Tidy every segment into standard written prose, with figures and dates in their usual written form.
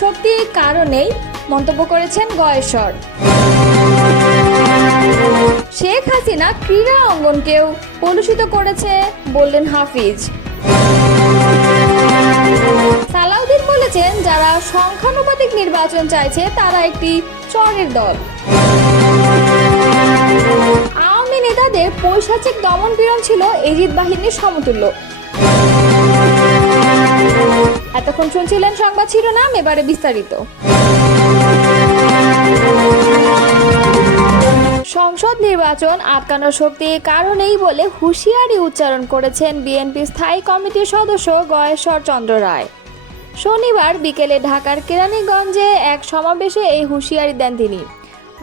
শক্তি কারণেই মন্তব্য করেছেন গয়েশ্বর। শেখ হাসিনা ক্রীড়া অঙ্গনকেও কলুষিত করেছে বললেন হাফিজ। সালাউদ্দিন বলেছেন, যারা সংখ্যানুপাতিক নির্বাচন চাইছে তারা একটি চরের দল। আওয়ামী নেতাদের পৈশাচিক দমন-পীড়ন ছিল এজিদ বাহিনীর সমতুল্য। এতক্ষণ শুনছিলেন সংবাদ শিরোনাম, এবারে বিস্তারিত। সংসদ নির্বাচন আটকানোর শক্তি কারণেই বলে হুঁশিয়ারি উচ্চারণ করেছেন বিএনপি স্থায়ী কমিটির সদস্য গয়েশ্বর চন্দ্র রায়। শনিবার বিকেলে ঢাকার কেরানীগঞ্জে এক সমাবেশে এই হুঁশিয়ারি দেন তিনি।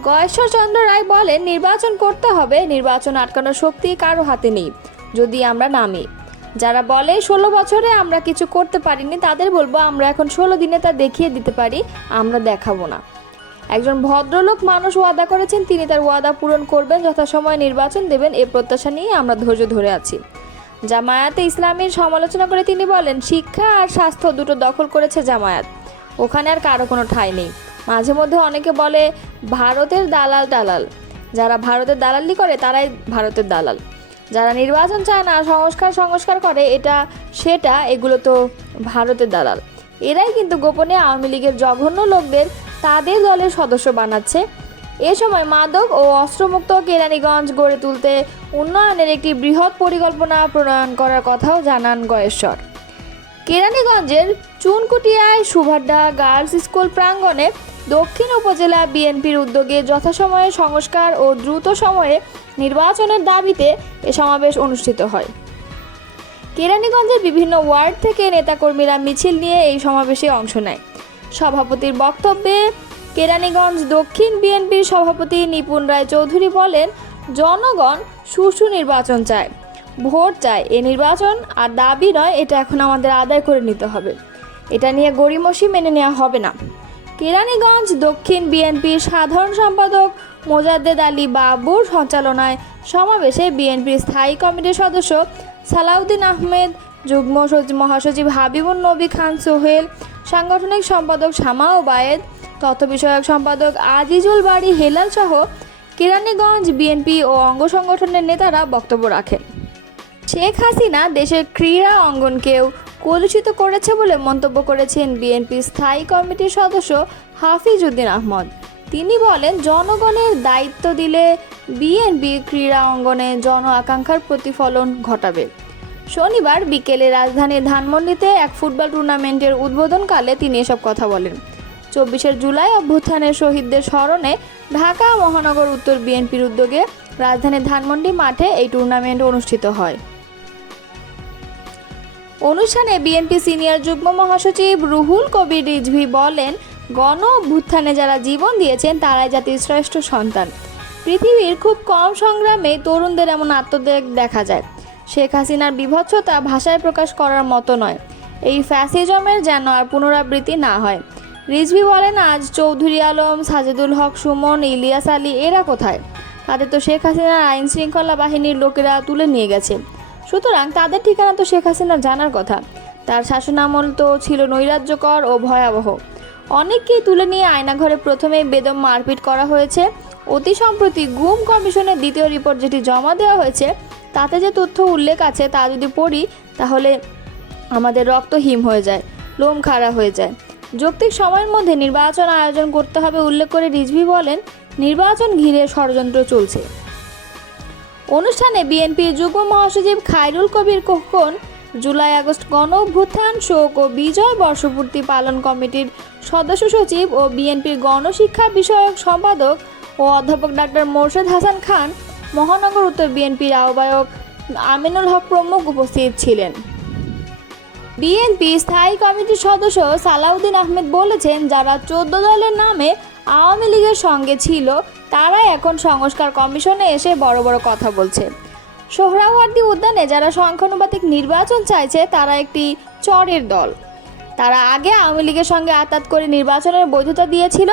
গয়েশ্বর চন্দ্র রায় বলেন, নির্বাচন করতে হবে, নির্বাচন আটকানোর শক্তি কারো হাতে নেই যদি আমরা নামি। যারা বলে 16 বছরে আমরা কিছু করতে পারিনি, তাদের বলবো আমরা এখন 16 দিনে তা দেখিয়ে দিতে পারি, আমরা দেখাবো না। একজন ভদ্রলোক মানুষ ওয়াদা করেছেন, তিনি তার ওয়াদা পূরণ করবেন, যথাসময়ে নির্বাচন দেবেন, এ প্রত্যাশা নিয়ে আমরা ধৈর্য ধরে আছি। জামায়াতে ইসলামীর সমালোচনা করে তিনি বলেন, শিক্ষা আর স্বাস্থ্য দুটো দখল করেছে জামায়াত, ওখানে আর কারো কোনো ঠাঁই নেই। মাঝে মধ্যে অনেকে বলে ভারতের দালাল, যারা ভারতের দালালি করে তারাই ভারতের দালাল। যারা নির্বাচন চায় না, সংস্কার করে এটা সেটা, এগুলো তো ভারতের দালাল। এরাই কিন্তু গোপনে আওয়ামী লীগের জঘন্য লোকদের তাদের দলের সদস্য বানাচ্ছে। এ সময় মাদক ও অস্ত্রমুক্ত কেরানীগঞ্জ গড়ে তুলতে উন্নয়নের একটি বৃহৎ পরিকল্পনা প্রণয়ন করার কথাও জানান গয়েশ্বর। কেরানীগঞ্জের চুনকুটিয়ায় সুভাড্ডা গার্লস স্কুল প্রাঙ্গণে দক্ষিণ উপজেলা বিএনপির উদ্যোগে যথাসময়ে সংস্কার ও দ্রুত সময়ে নির্বাচনের দাবিতে এ সমাবেশ অনুষ্ঠিত হয়। কেরানীগঞ্জের বিভিন্ন ওয়ার্ড থেকে নেতাকর্মীরা মিছিল নিয়ে এই সমাবেশে অংশ নেয়। সভাপতির বক্তব্যে কেরানীগঞ্জ দক্ষিণ বিএনপির সভাপতি নিপুণ রায় চৌধুরী বলেন, জনগণ সুষ্ঠু নির্বাচন চায়, ভোট চায়। এ নির্বাচন আর দাবি নয়, এটা এখন আমাদের আদায় করে নিতে হবে, এটা নিয়ে গড়িমসি মেনে নেওয়া হবে না। কেরানীগঞ্জ দক্ষিণ বিএনপির সাধারণ সম্পাদক মোজাদ্দেদ আলী বাবুর সঞ্চালনায় সমাবেশে বিএনপির স্থায়ী কমিটির সদস্য সালাউদ্দিন আহমেদ, যুগ্ম মহাসচিব হাবিবুন নবী খান সোহেল, সাংগঠনিক সম্পাদক শামা ওবায়েদ, তথ্য বিষয়ক সম্পাদক আজিজুল বাড়ি হেলাল সহ কেরানীগঞ্জ বিএনপি ও অঙ্গ সংগঠনের নেতারা বক্তব্য রাখেন। শেখ হাসিনা দেশের ক্রীড়া অঙ্গনকেও কলুষিত করেছে বলে মন্তব্য করেছেন বিএনপি স্থায়ী কমিটির সদস্য হাফিজ উদ্দিন আহমদ। তিনি বলেন, জনগণের দায়িত্ব দিলে বিএনপি ক্রীড়া অঙ্গনে জন আকাঙ্ক্ষার প্রতিফলন ঘটাবে। শনিবার বিকেলে রাজধানীর ধানমন্ডিতে এক ফুটবল টুর্নামেন্টের উদ্বোধনকালে তিনি এসব কথা বলেন। 24 জুলাই অভ্যুত্থানের শহীদদের স্মরণে ঢাকা মহানগর উত্তর বিএনপির উদ্যোগে রাজধানীর ধানমন্ডি মাঠে এই টুর্নামেন্ট অনুষ্ঠিত হয়। অনুষ্ঠানে বিএনপি সিনিয়র যুগ্ম মহাসচিব রুহুল কবির রিজভী বলেন, গণ অভ্যুত্থানে যারা জীবন দিয়েছেন তারাই জাতির শ্রেষ্ঠ সন্তান। পৃথিবীর খুব কম সংগ্রামে তরুণদের এমন আত্মত্যাগ দেখা যায়। শেখ হাসিনার বিভৎসতা ভাষায় প্রকাশ করার মতো নয়। এই ফ্যাসিজমের যেন আর পুনরাবৃত্তি না হয়। রিজভী বলেন, আজ চৌধুরী আলম, সাজেদুল হক সুমন, ইলিয়াস আলী এরা কোথায়? তাদের তো শেখ হাসিনার আইন শৃঙ্খলা বাহিনীর লোকেরা তুলে নিয়ে গেছে। সুতরাং তাদের ঠিকানা তো শেখ হাসিনার জানার কথা। তার শাসনামল তো ছিল নৈরাজ্যকর ও ভয়াবহ। অনেককেই তুলে নিয়ে আয়নাঘরে প্রথমেই বেদম মারপিট করা হয়েছে। অতি সম্প্রতি গুম কমিশনের দ্বিতীয় রিপোর্ট যেটি জমা দেওয়া হয়েছে, তাতে যে তথ্য উল্লেখ আছে তা যদি পড়ি তাহলে আমাদের রক্ত হিম হয়ে যায়, লোম খাড়া হয়ে যায়। যৌক্তিক সময়ের মধ্যে নির্বাচন আয়োজন করতে হবে উল্লেখ করে রিজভী বলেন, নির্বাচন ঘিরে ষড়যন্ত্র চলছে। অনুষ্ঠানে বিএনপির যুগ্ম মহাসচিব খায়রুল কবির খোকন, জুলাই আগস্ট গণ অভ্যুত্থান শোক ও বিজয় বর্ষপূর্তি পালন কমিটির সদস্য সচিব ও বিএনপির গণশিক্ষা বিষয়ক সম্পাদক ও অধ্যাপক ডাক্তার মোর্শেদ হাসান খান, মহানগর উত্তর বিএনপির আহ্বায়ক আমিনুল হক প্রমুখ উপস্থিত ছিলেন। বিএনপি স্থায়ী কমিটির সদস্য সালাউদ্দিন আহমেদ বলেছেন, যারা 14 দলের নামে আওয়ামী লীগের সঙ্গে ছিল তারাই এখন সংস্কার কমিশনে এসে বড় বড় কথা বলছে। সোহরাওয়ার্দী উদ্যানে যারা সংখ্যানুপাতিক নির্বাচন চাইছে তারা একটি চরের দল। তারা আগে আওয়ামী লীগের সঙ্গে আঁতাত করে নির্বাচনের বৈধতা দিয়েছিল।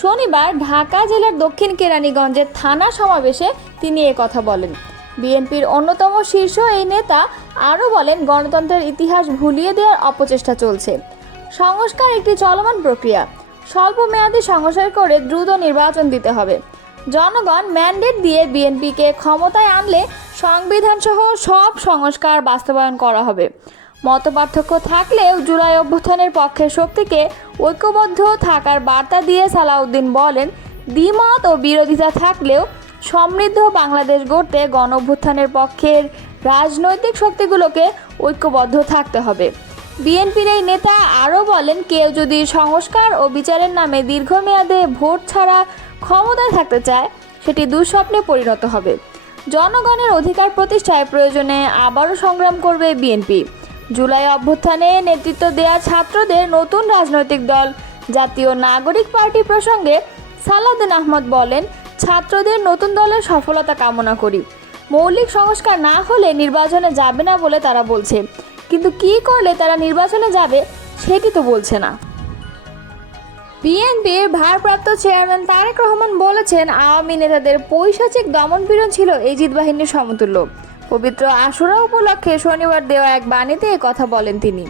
শনিবার ঢাকা জেলার দক্ষিণ কেরানীগঞ্জের থানা সমাবেশে তিনি কথা বলেন। বিএনপির অন্যতম শীর্ষ এই নেতা আরও বলেন, গণতন্ত্রের ইতিহাস ভুলিয়ে দেওয়ার অপচেষ্টা চলছে। সংস্কার একটি চলমান প্রক্রিয়া। স্বল্প মেয়াদী সংস্কার করে দ্রুত নির্বাচন দিতে হবে। জনগণ ম্যান্ডেট দিয়ে বিএনপিকে ক্ষমতায় আনলে সংবিধানসহ সব সংস্কার বাস্তবায়ন করা হবে। মতপার্থক্য থাকলেও জুলাই অভ্যুত্থানের পক্ষের শক্তিকে ঐক্যবদ্ধ থাকার বার্তা দিয়ে সালাউদ্দিন বলেন, দ্বিমত ও বিরোধিতা থাকলেও সমৃদ্ধ বাংলাদেশ গড়তে গণঅভ্যুত্থানের পক্ষের রাজনৈতিক শক্তিগুলোকে ঐক্যবদ্ধ থাকতে হবে। বিএনপির এই নেতা আরও বলেন, কেউ যদি সংস্কার ও বিচারের নামে দীর্ঘমেয়াদে ভোট ছাড়া ক্ষমতায় থাকতে চায়, সেটি দুঃস্বপ্নে পরিণত হবে। জনগণের অধিকার প্রতিষ্ঠায় প্রয়োজনে আবারও সংগ্রাম করবে বিএনপি। জুলাই অভ্যুত্থানে নেতৃত্ব দেয়া ছাত্রদের নতুন রাজনৈতিক দল জাতীয় নাগরিক পার্টি প্রসঙ্গে সালাউদ্দিন আহমদ বলেন, ছাত্রদের নতুন দলের সফলতা কামনা করি। মৌলিক সংস্কার না হলে নির্বাচনে যাবে না বলে তারা বলছে, কিন্তু কি করলে তারা নির্বাচনে যাবে সেটি তো বলছে না। বিএনপির ভারপ্রাপ্ত চেয়ারম্যান তারেক রহমান বলেছেন, আওয়ামী নেতাদের পৈশাচিক দমনপীড়ন ছিল এজিদ বাহিনীর সমতুল্য। পবিত্র আশুরা উপলক্ষে শনিবার দেওয়া এক বাণীতে এ কথা বলেন তিনি।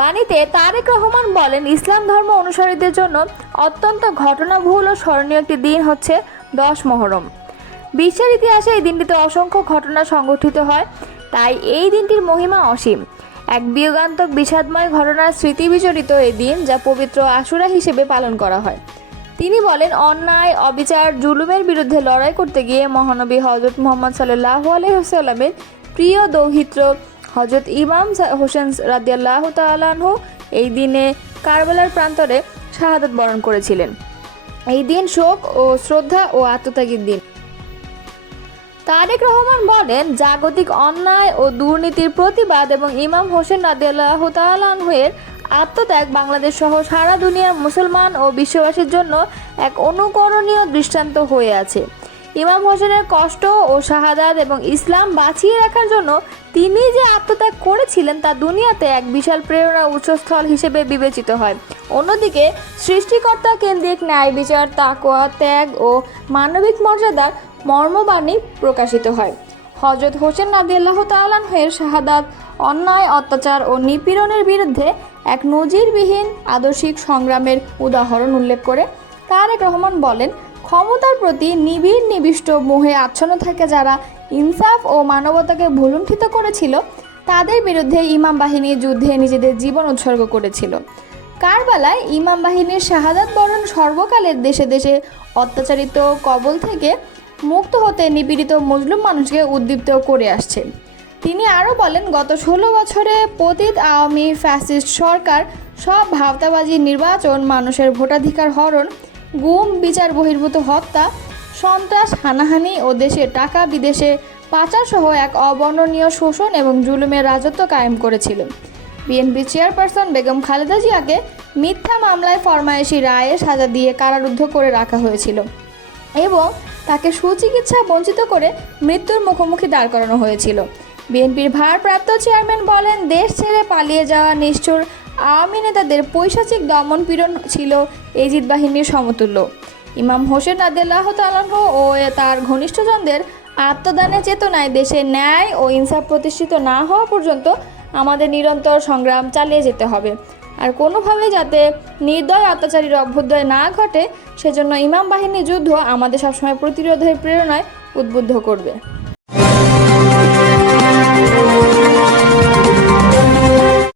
বাণীতে তারেক রহমান বলেন, ইসলাম ধর্ম অনুসারীদের জন্য অত্যন্ত ঘটনাবহুল ও স্মরণীয় একটি দিন হচ্ছে 10 মুহররম। বিশ্বের ইতিহাসে এই দিনটিতে অসংখ্য ঘটনা সংঘটিত হয়, তাই এই দিনটির মহিমা অসীম। এক বিয়োগান্তক বিষাদময় ঘটনার স্মৃতি বিজড়িত এই দিন, যা পবিত্র আশুরা হিসেবে পালন করা হয়। তিনি বলেন, অন্যায়, অবিচার, জুলুমের বিরুদ্ধে লড়াই করতে গিয়ে মহানবী হযরত মুহাম্মদ সাল্লাল্লাহু আলাইহি ওয়াসাল্লামের প্রিয় দৌহিত্র হযরত ইমাম হোসেন রাদিয়াল্লাহু তাআলা আনহু এই দিনে কারবালার প্রান্তরে শাহাদাত বরণ করেছিলেন। এই দিন শোক ও শ্রদ্ধা ও আত্মত্যাগের দিন। তারেক রহমান বলেন, জাগতিক অন্যায় ও দুর্নীতির প্রতিবাদ এবং ইমাম হোসেন রাদিয়াল্লাহু তাআলা আনহু-এর আত্মত্যাগ বাংলাদেশ সহ সারা দুনিয়ার মুসলমান ও বিশ্ববাসীর জন্য এক অনুকরণীয় দৃষ্টান্ত হয়ে আছে। ইমাম হোসেনের কষ্ট ও শাহাদাত এবং ইসলাম বাঁচিয়ে রাখার জন্য তিনি যে আত্মত্যাগ করেছিলেন তা দুনিয়াতে এক বিশাল প্রেরণা উৎসস্থল হিসেবে বিবেচিত হয়। অন্যদিকে সৃষ্টিকর্তা কেন্দ্রিক ন্যায় বিচার, তাকওয়া, ত্যাগ ও মানবিক মর্যাদার মর্মবাণী প্রকাশিত হয়। হযরত হোসেন রাদিয়াল্লাহু তাআলা আনহু-এর শাহাদাত অন্যায়, অত্যাচার ও নিপীড়নের বিরুদ্ধে এক নজিরবিহীন আদর্শিক সংগ্রামের উদাহরণ উল্লেখ করে তারেক রহমান বলেন, ক্ষমতার প্রতি নিবিড় নিবিষ্ট মোহে আচ্ছন্ন থেকে যারা ইনসাফ ও মানবতাকে ভুলুণ্ঠিত করেছিল, তাদের বিরুদ্ধে ইমাম বাহিনী যুদ্ধে নিজেদের জীবন উৎসর্গ করেছিল। কারবালায় ইমাম বাহিনীর শাহাদাত বরণ সর্বকালের দেশে দেশে অত্যাচারিত কবল থেকে মুক্ত হতে নিপীড়িত মজলুম মানুষকে উদ্দীপ্ত করে আসছে। তিনি আরও বলেন, গত 16 বছরে পতিত আওয়ামী ফ্যাসিস্ট সরকার সব ভাওতাবাজি নির্বাচন, মানুষের ভোটাধিকার হরণ, গুম, বিচার বহির্ভূত হত্যা, সন্ত্রাস, হানাহানি ও দেশের টাকা বিদেশে পাচারসহ এক অবর্ণনীয় শোষণ এবং জুলুমের রাজত্ব কায়েম করেছিল। বিএনপি চেয়ারপারসন বেগম খালেদা জিয়াকে মিথ্যা মামলায় ফরমায়েশি রায়ে সাজা দিয়ে কারারুদ্ধ করে রাখা হয়েছিল এবং তাকে সুচিকিৎসা বঞ্চিত করে মৃত্যুর মুখোমুখি দাঁড় করানো হয়েছিল। বিএনপির ভারপ্রাপ্ত চেয়ারম্যান বলেন, দেশ ছেড়ে পালিয়ে যাওয়া নিষ্ঠুর আওয়ামী নেতাদের পৈশাচিক দমনপীড়ন ছিল এজিদ বাহিনীর সমতুল্য। ইমাম হোসেন রাদিয়াল্লাহু তাআলা আনহু ও তার ঘনিষ্ঠজনদের আত্মদানের চেতনায় দেশে ন্যায় ও ইনসাফ প্রতিষ্ঠিত না হওয়া পর্যন্ত আমাদের নিরন্তর সংগ্রাম চালিয়ে যেতে হবে। আর কোনোভাবেই যাতে নির্দয় অত্যাচারীর অভ্যুদয় না ঘটে, সেজন্য ইমাম বাহিনী যুদ্ধ আমাদের সবসময় প্রতিরোধের প্রেরণায় উদ্বুদ্ধ করবে।